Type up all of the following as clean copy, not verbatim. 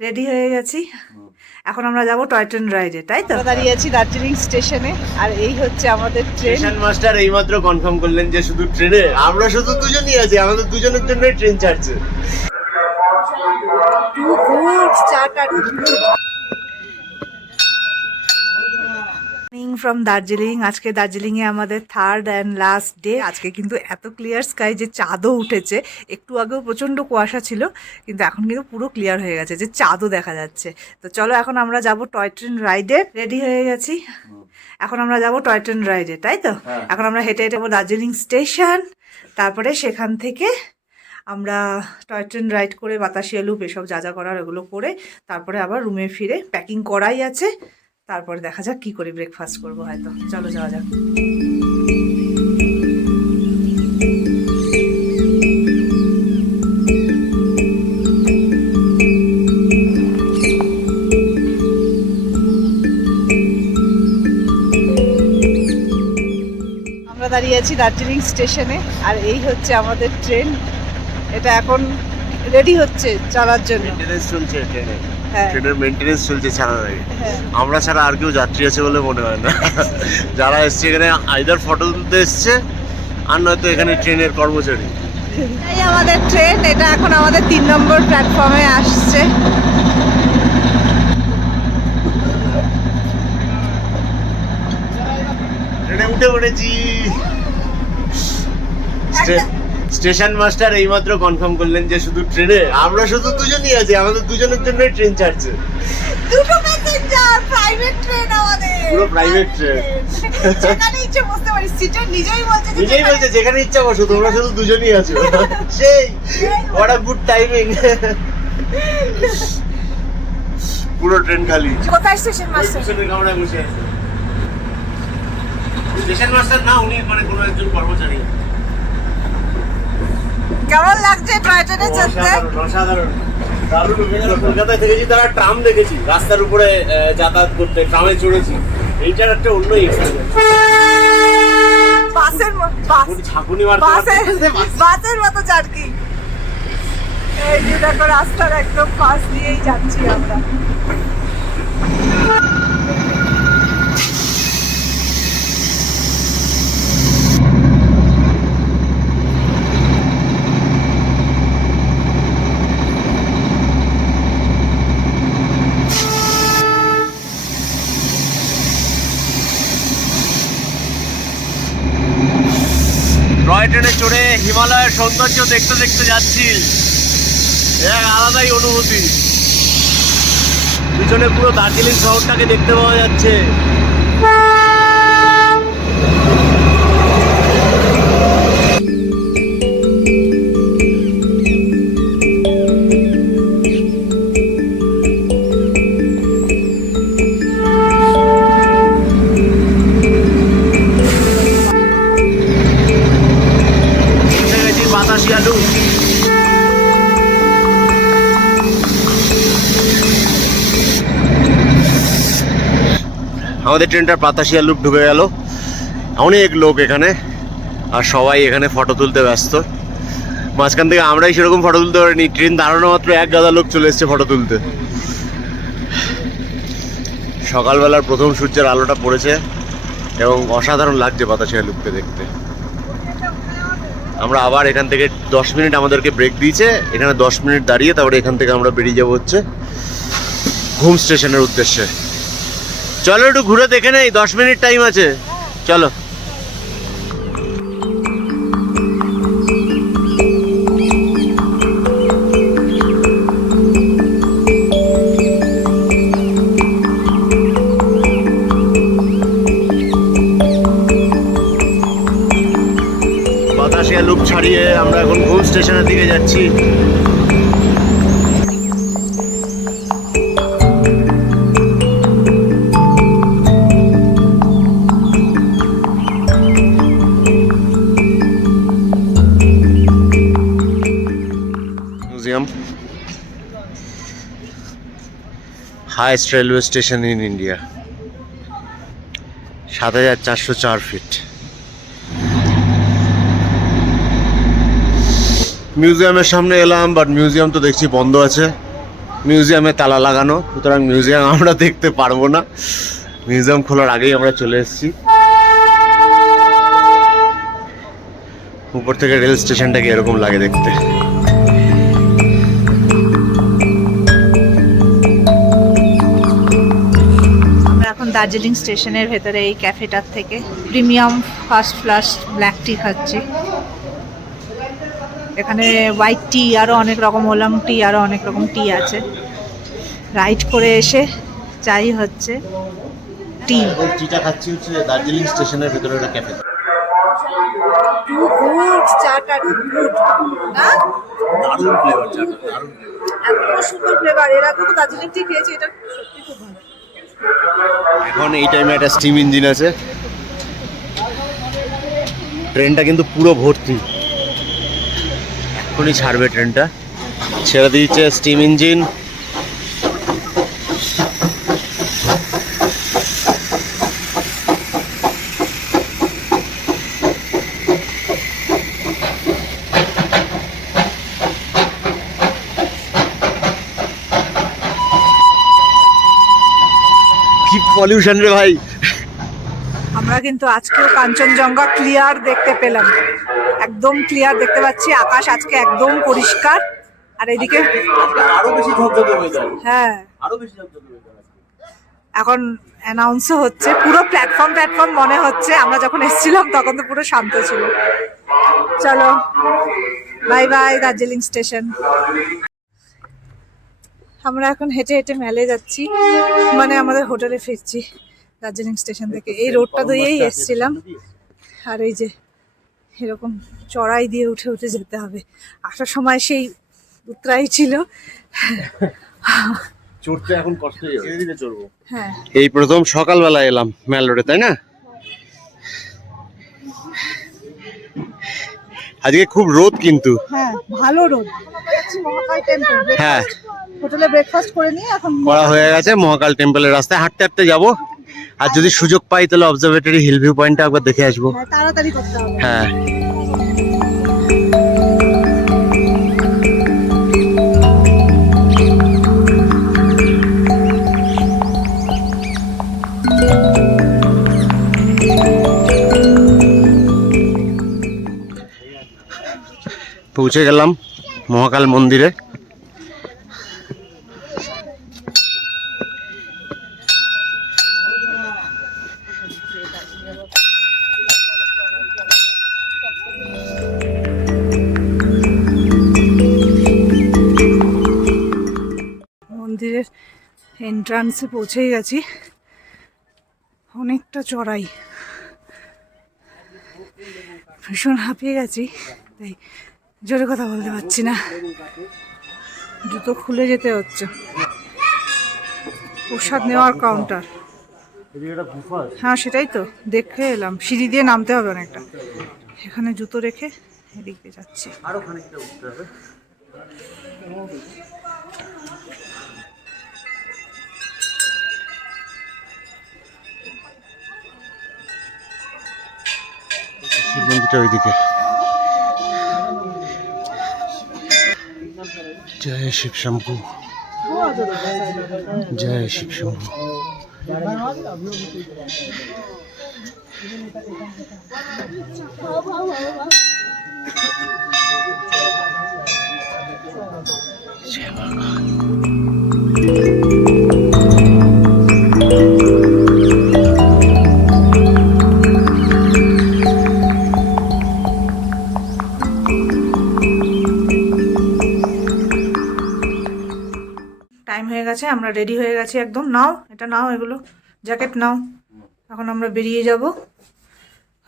Ready হয়ে গেছি। এখন আমরা যাব টয় ট্রেন রাইডে, তাই তো? দাঁড়িয়ে আছি দার্জিলিং স্টেশনে, আর এই হচ্ছে আমাদের ট্রেন। স্টেশন মাস্টার এইমাত্র কনফার্ম করলেন যে শুধু ট্রেনে আমরা শুধু দুজনই আছি, আমাদের দুজনের জন্য ট্রেন ছাড়ছে। ফ্রম দার্জিলিং। আজকে দার্জিলিং এ আমাদের থার্ড অ্যান্ড লাস্ট ডে। আজকে কিন্তু এত ক্লিয়ার স্কাই যে চাঁদও উঠেছে। একটু আগেও প্রচন্ড কুয়াশা ছিল, কিন্তু এখন কিন্তু পুরো ক্লিয়ার হয়ে গেছে, যে চাঁদও দেখা যাচ্ছে। তো চলো এখন আমরা যাব টয় ট্রেন রাইডে। রেডি হয়ে গেছি। এখন আমরা যাব টয় ট্রেন রাইডে, তাই তো? এখন আমরা হেঁটে হেঁটে যাবো দার্জিলিং স্টেশন, তারপরে সেখান থেকে আমরা টয় ট্রেন রাইড করে বাতাসিয়া লুপ এসব যা যা করার ওগুলো করে তারপরে আবার রুমে ফিরে প্যাকিং করাই আছে। তারপরে দেখা যাক কি করে ব্রেকফাস্ট করবো হয়তো। চলো যাওয়া যাক। আমরা দাঁড়িয়ে আছি দার্জিলিং স্টেশনে, আর এই হচ্ছে আমাদের ট্রেন। এটা এখন রেডি হচ্ছে চলার জন্য। মেইনটেনেন্স চলছে ট্রেনে, হ্যাঁ। ট্রেনের মেইনটেনেন্স চলছে ছাড়ার আগে। হ্যাঁ। আমরা ছাড়া আর কেউ যাত্রী আছে বলে মনে হয় না। যারা এসছে এখানে আইদার ফটো তুলতে এসছে, আর নয়তো এখানে ট্রেনের কর্মচারী। এই আমাদের ট্রেন, এটা এখন আমাদের 3 নম্বর প্ল্যাটফর্মে আসছে। ট্রেনে উঠে পড়েছি। স্টেশন মাস্টার এইমাত্র কনফার্ম করলেন যে শুধু ট্রেনে আমরা শুধু দুজনই আছি, আমাদের দুজনের জন্য ট্রেন ছাড়ছে। দুটো প্যাসেঞ্জার, প্রাইভেট ট্রেন আমাদের। পুরো প্রাইভেট ট্রেন। যেখানে ইচ্ছে বসতে পারিস। সিটার নিজেই বলছে নিজেই বলছে যেখানে ইচ্ছা বসো, তোমরা শুধু দুজনই আছো। সেই হোয়াট আ গুড টাইমিং। পুরো ট্রেন খালি। কোথায় স্টেশন মাস্টার? স্টেশনের কামরায় বসে আছে। স্টেশন মাস্টার না, উনি মানে কোনো একজন কর্মচারী। কেমন লাগছে টয় ট্রেনে চড়তে? অসাধারণ, দারুণ অভিজ্ঞতা। কলকাতায় থেকেছি, তারা ট্রাম দেখেছি রাস্তার উপরে যাতায়াত করতে, ট্রামে চড়েছি। এইটার একটা অন্য এক্সপিরিয়েন্স। ঝাঁকুনি বাসের মতো চারকি। এই যে দেখো রাস্তার একদম পাশ দিয়েই যাচ্ছি আমরা। টয় ট্রেনে চড়ে হিমালয়ের সৌন্দর্য দেখতে দেখতে যাচ্ছি। এক আলাদাই অনুভূতি। পিছনে পুরো দার্জিলিং শহরটাকে দেখতে পাওয়া যাচ্ছে। বাতাসিয়া লুপ। আমাদের ট্রেনটার বাতাসিয়া লুপ ঢুকে গেল। অনেক লোক এখানে, আর সবাই এখানে ফটো তুলতে ব্যস্ত। মাঝখান থেকে আমরাই সেরকম ফটো তুলতে পারিনি। ট্রেন দাঁড়ানো মাত্র এক গাদা লোক চলে এসছে ফটো তুলতে। সকালবেলার প্রথম সূর্যের আলোটা পড়েছে এবং অসাধারণ লাগছে বাতাসিয়া লুপকে দেখতে। আমরা আবার এখান থেকে 10 মিনিট আমাদেরকে ব্রেক দিয়েছে। এখানে 10 মিনিট দাঁড়িয়ে তারপরে এখান থেকে আমরা বেরিয়ে যাবো হচ্ছে ঘুম স্টেশনের উদ্দেশ্যে। চলো একটু ঘুরে দেখে নেই, 10 মিনিট টাইম আছে, চলো। বাতাসিয়া লুপ ছাড়িয়ে আমরা এখন ঘুম স্টেশনের দিকে যাচ্ছি। Museum, highest railway station in India, 7404 feet. মিউজিয়ামের সামনে এলাম, বাট মিউজিয়াম তো দেখছি বন্ধ আছে। মিউজিয়ামে তালা লাগানো, সুতরাং মিউজিয়াম আমরা দেখতে পারবো না। মিউজিয়াম খোলার আগেই আমরা চলে এসেছি। উপর থেকে রেল স্টেশনটাকে এরকম লাগে দেখতে। আমরা এখন দার্জিলিং স্টেশনের ভেতরে এই ক্যাফেটার থেকে প্রিমিয়াম ফার্স্ট ক্লাস ব্ল্যাক টি খাচ্ছি। এখানে হোয়াইট টি আরও অনেক রকম, ওলাং টি আরও অনেক রকম টি আছে। রাইড করে এসে চাই হচ্ছে টি। টিটা খাচ্ছি হচ্ছে দার্জিলিং স্টেশনের ভেতরে একটা ক্যাফে। টু গুড, চাটা টু গুড না? দারুণ ফ্লেভার চাটা, দারুণ। এত সুন্দর ফ্লেভার, এর আগে তো দার্জিলিং টি খেয়েছি, এটা সত্যি খুব ভালো। এখন এই টাইমে একটা স্টিম ইঞ্জিন আছে, ট্রেনটা কিন্তু পুরো ভর্তি। এখনই ছাড়বে ট্রেনটা, ছেড়ে দিয়েছে স্টিম ইঞ্জিন। কি পলিউশন রে ভাই। আমরা কিন্তু আজকেও কাঞ্চনজঙ্ঘা ক্লিয়ার দেখতে পেলাম, একদম ক্লিয়ার দেখতে পাচ্ছি। আকাশ আজকে একদম পরিষ্কার। আর এদিকে আরো বেশি ঝকঝকে ওয়েদার, হ্যাঁ আরো বেশি ঝকঝকে ওয়েদার। এখন অ্যানাউন্সও হচ্ছে, পুরো প্ল্যাটফর্ম মনে হচ্ছে। আমরা যখন এসেছিলাম তখন তো পুরো শান্ত ছিল। চলো বাই বাই দার্জিলিং স্টেশন। আমরা এখন হেঁটে হেঁটে মেলে যাচ্ছি, মানে আমাদের হোটেলে ফিরছি দার্জিলিং স্টেশন থেকে। এই রোডটা দিয়েই এসছিলাম। আর এই যে এরকম চড়াই দিয়ে উঠে উঠে যেতে হবে। আসার সময় সেই উতরাই ছিল। চড়তে এখন কষ্ট হয়ে যাবে, ধীরে চড়বো। হ্যাঁ, এই প্রথম সকালবেলা এলাম মেল রোডে, তাই না? আজকে খুব রোদ কিন্তু। হ্যাঁ ভালো রোদ। মহাকাল টেম্পল, হ্যাঁ হোটেলে ব্রেকফাস্ট করে নিয়ে এখন করা হয়ে গেছে। মহাকাল টেম্পলের রাস্তায় হাঁটতে হাঁটতে যাবো। আর যদি সুযোগ পাই তাহলে অবজারভেটরি হিল ভিউ পয়েন্টটা একবার দেখে আসবো। তাড়াতাড়ি করতে হবে। হ্যাঁ, পৌঁছে গেলাম মহাকাল মন্দিরে। মন্দিরের এন্ট্রান্সে পৌঁছেই গেছি। অনেকটা চড়াই, ভীষণ হাঁপিয়ে গেছি, তাই জোরে কথা বলতে পারছি না। জুতো খুলে যেতে হচ্ছে। প্রসাদ নেওয়ার কাউন্টার, হ্যাঁ সেটাই তো দেখে এলাম। সিঁড়ি দিয়ে নামতে হবে অনেকটা। এখানে জুতো রেখে এদিক দিয়ে যাচ্ছি। আরো খানিকটা উঠতে হবে। শিব মন্দিরটা ওইদিকে। জয় শিব শম্ভু, জয় শিব শম্ভু। টাইম হয়ে গেছে, আমরা রেডি হয়ে গেছি একদম। নাও এটা নাও, এগুলো জ্যাকেট নাও। এখন আমরা বেরিয়ে যাব।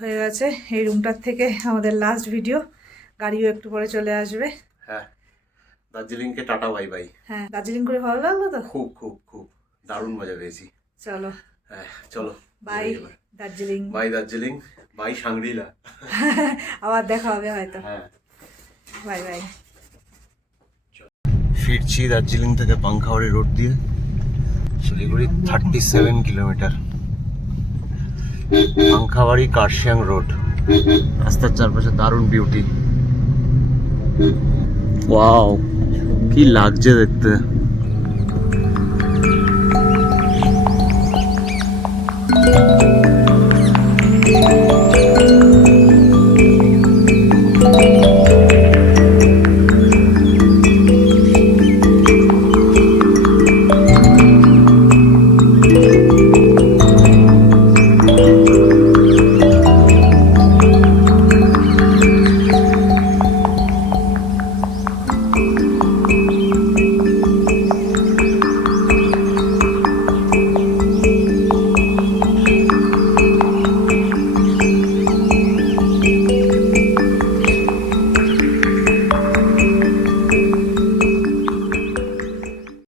হয়ে গেছে এই রুমটার থেকে আমাদের লাস্ট ভিডিও। গাড়িও একটু পরে চলে আসবে। হ্যাঁ, দার্জিলিংকে টাটা বাই বাই। হ্যাঁ, দার্জিলিং করে ভালো লাগলো তো? খুব খুব খুব দারুণ মজা পেয়েছি। চলো হ্যাঁ চলো, bye Darjeeling. Bye Darjeeling, bye Shangrila. আবার দেখা হবে হয়তো। হ্যাঁ, বাই বাই। ফিরছি দার্জিলিং থেকে পাংখাবাড়ি রোড দিয়ে শিলিগুড়ি, 37 কিলোমিটার। পাংখাবাড়ি কার্শিয়াং রোড। রাস্তার চারপাশে দারুণ বিউটি। ওয়াও, কি লাগছে দেখতে।